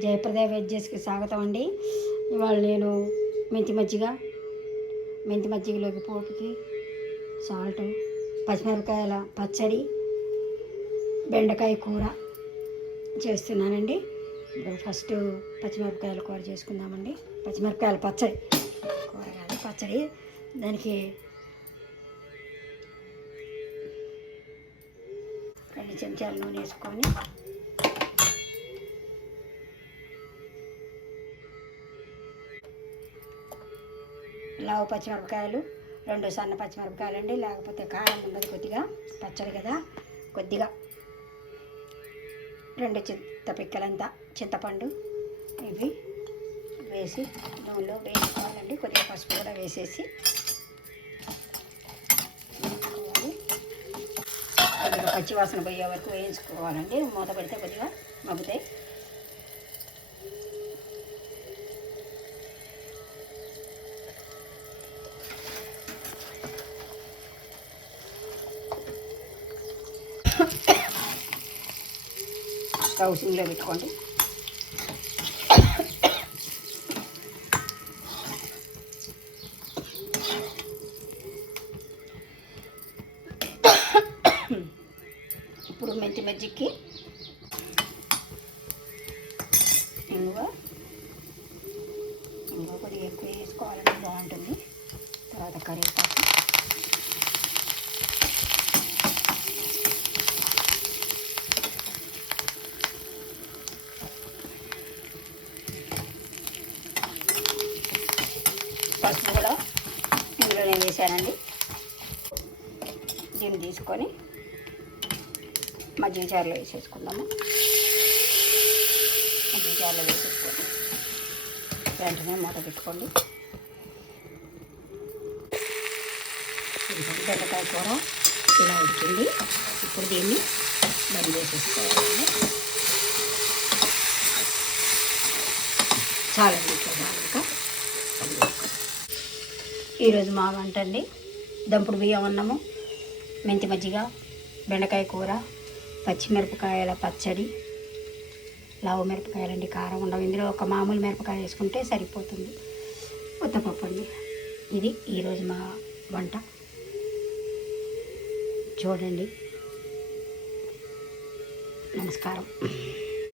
జయప్రద వెజ్జెస్కి స్వాగతం అండి. ఇవాళ నేను మెంతి మజ్జిగలోకి పోపుకి సాల్ట్, పచ్చిమిరపకాయల పచ్చడి, బెండకాయ కూర చేస్తున్నానండి. ఇప్పుడు ఫస్ట్ పచ్చిమిరపకాయల కూర చేసుకుందామండి. పచ్చిమిరపకాయల పచ్చడి, కూర కాదు పచ్చడి. దానికి 2 చెంచాలు నూనె వేసుకొని లావు పచ్చిమిరపకాయలు, 2 సన్న పచ్చిమిరపకాయలు అండి, లేకపోతే కారం ఉండదు. కొద్దిగా పచ్చడి కదా, కొద్దిగా 2 చింతపిక్కలంతా చింతపండు ఇవి వేసి నూనెలో వేసుకోవాలండి. కొద్దిగా పసుపు కూడా వేసేసి కొద్దిగా పచ్చివాసన పోయే వరకు వేయించుకోవాలండి. మూత పెడితే కొద్దిగా మగ్గుతాయి. స్టవ్ సిమ్లో పెట్టుకోండి. ఇప్పుడు మెంతి మజ్జిగకి ఇంగువ కొద్దిగా ఎక్కువ వేసుకోవాలంటే బాగుంటుంది. తర్వాత కరివేపాకు, పసుపు కూడా ఇందులోనే వేసానండి. దీన్ని తీసుకొని మజ్జిగ జారులో వేసేసుకుందాము. మజ్జిగ జారులో వేసేసుకొని వెంటనే మూత పెట్టుకోండి. బెండకాయ కూర ఇలా ఉడికింది. ఇప్పుడు దీన్ని బంద్ చేసేసుకోవాలండి. చాలా ఇట్లా ఇంకా ఈరోజు మా వంట అండి. దంపుడు బియ్యం అన్నము, మెంతి మజ్జిగ, బెండకాయ కూర, పచ్చిమిరపకాయల పచ్చడి, లావు మిరపకాయలండి, కారం ఉండవు. ఇందులో ఒక మామూలు మిరపకాయ వేసుకుంటే సరిపోతుంది. ఉత్తపప్పు అండి. ఇది ఈరోజు మా వంట. చూడండి. నమస్కారం.